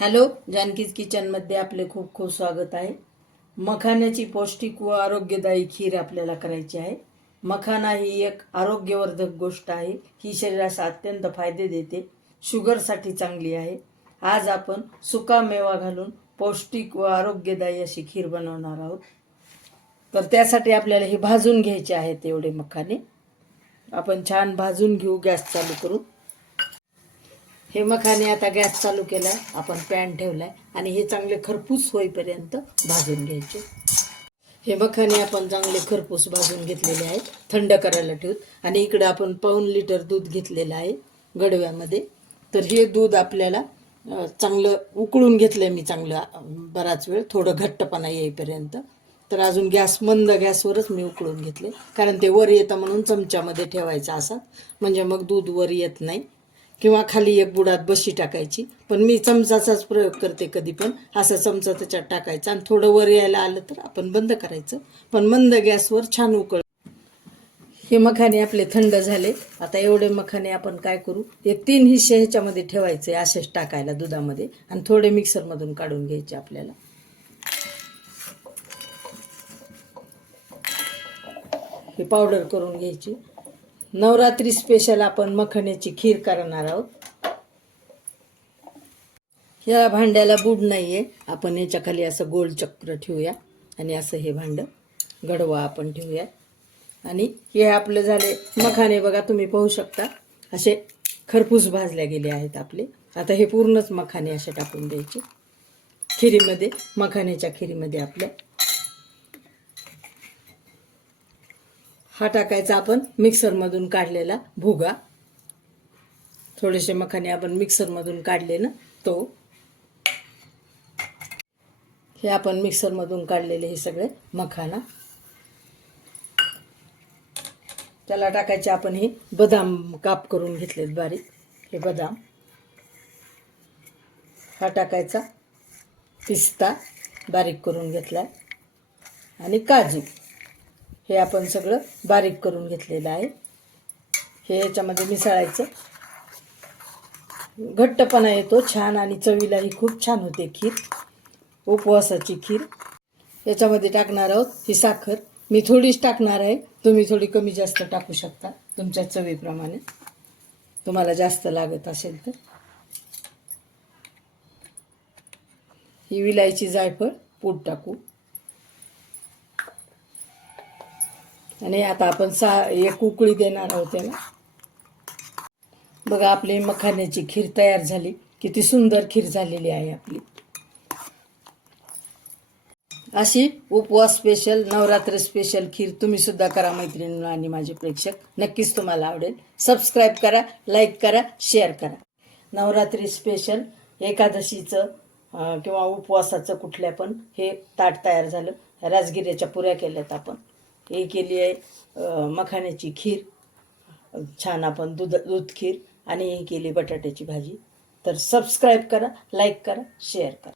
Hello जानकीज किचनमध्ये आपले खूप खूप स्वागत आहे. मखाण्याची पौष्टिक व आरोग्यदायी खीर आपल्याला करायची आहे. मखाना ही एक आरोग्यवर्धक गोष्ट आहे. ही शरीरास अत्यंत फायदे देते. शुगरसाठी चांगली आहे. आज आपण सुका मेवा घालून पौष्टिक व आरोग्यदायी अशी खीर बनवणार आहोत. तर त्यासाठी आपल्याला हे भाजून घ्यायचे आहेत एवढे मखाने. आपण छान भाजून घेऊ गॅस चालू करू हे मखाने आता गॅस चालू केलाय. आपण पॅन ठेवलाय. आणि हे चांगले खरपूस होईपर्यंत भाजून घ्यायचे. हे मखाने आपण चांगले खरपूस भाजून घेतलेले आहेत. थंड करायला ठेवत आणि इकडे आपण पाऊन लिटर दूध घेतलेलं आहे गडव्यामध्ये. तर हे दूध आपल्याला चांगलं उकळून घेतलंय मी चांगलं बराच वेळ. थोडं घट्टपणा येईपर्यंत. तर अजून गॅस मंद गॅसवरच मी उकळून घेतले. कारण ते वर येतं म्हणून चमच्यामध्ये ठेवायचं असा. म्हणजे मग दूध वर येत नाही. किंवा खाली एक बुडात बशी टाकायची. पण मी चमचाचाच प्रयोग करते कधी पण. असा चमचा त्याच्यात टाकायचा आणि थोडं वर यायला आलं तर आपण बंद करायचं. पण मंद गॅसवर छान उकळ. हे मखाने आपले थंड झाले आता एवढे मखाने आपण काय करू? हे तीन हिस्से ह्याच्यामध्ये ठेवायचे असेच टाकायला दुधामध्ये. आणि थोडे मिक्सरमधून काढून घ्यायचे आपल्याला. हे पावडर करून घ्यायची. नवरात्री स्पेशल आपण मखण्याची खीर करणार आहोत. या भांड्याला बूड नाही आहे आपण याच्या खाली असं गोल चक्र ठेवूया आणि असं हे भांड गडवा आपण ठेवूया. आणि हे आपलं झाले मखाने बघा तुम्ही पाहू शकता. असे खरपूस भाजल्या गेले आहेत आपले. आता हे पूर्णच मखाने असे टाकून द्यायचे. खिरीमध्ये मखाण्याच्या खिरीमध्ये आपल्या हा टाकायचा आपण मिक्सरमधून काढलेला भुगा. थोडेसे मखाने आपण मिक्सरमधून काढले ना तो. हे आपण मिक्सरमधून काढलेले हे सगळे मखाना. त्याला टाकायचे आपण हे बदाम काप करून घेतलेत बारीक हे बदाम. हा टाकायचा पिस्ता बारीक करून घेतला आणि काजू. हे आपण सगळं बारीक करून घेतलेलं आहे. हे याच्यामध्ये मिसळायचं. घट्टपणा येतो छान आणि चवीलाही खूप छान होते खीर. उपवासाची खीर. याच्यामध्ये टाकणार आहोत ही साखर. मी थोडीच टाकणार आहे. तुम्ही थोडी कमी जास्त टाकू शकता तुमच्या चवीप्रमाणे. तुम्हाला जास्त लागत असेल तर. ही विलायची जायफळ पूड टाकू. आणि आता आपण सा एक उकळी देणार आहोत त्याला. बघा आपली मखाण्याची खीर तयार झाली. किती सुंदर खीर झालेली आहे आपली. अशी उपवास स्पेशल नवरात्र स्पेशल खीर तुम्ही सुद्धा करा मैत्रिणींना आणि माझे प्रेक्षक. नक्कीच तुम्हाला आवडेल. सबस्क्राईब करा लाईक करा शेअर करा. नवरात्री स्पेशल एकादशीचं किंवा उपवासाचं कुठल्या पण हे ताट तयार झालं. राजगिऱ्याच्या पुऱ्या केल्यात आपण. हे केली आहे मखाण्याची खीर छान आपण दूध दूध खीर आणि हे केली बटाट्याची भाजी. तर सबस्क्राईब करा लाईक करा शेअर करा.